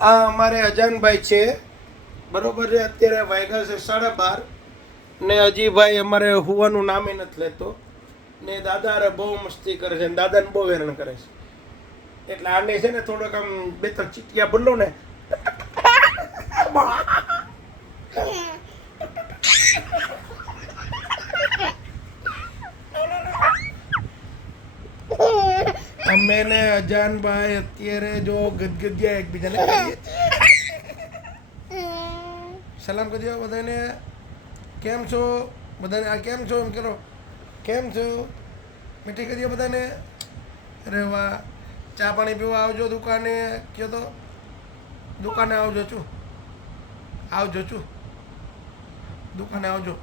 આ અમારે અજાનભાઈ છે, બરોબર છે. અત્યારે વાગ્યા છે 12:30 ને હજી ભાઈ અમારે હુવાનું નામે નથી લેતો ને દાદા અરે બહુ મસ્તી કરે છે ને દાદાને બહુ હેરાન કરે છે. એટલે આને છે ને થોડોક આમ 2-3 ચીટિયા બોલો ને અમે ને અજાનભાઈ અત્યારે જો ગદગદિયા એકબીજાને કરીએ છીએ. સલામ કરી દો બધાને. કેમ છો બધાને? આ કેમ છો એમ કરો. કેમ છો મીઠી કરી દો બધાને. અરે વાહ. ચા પાણી પીવા આવજો દુકાને. કયો તો દુકાને આવજો છું. આવજો છું દુકાને આવજો.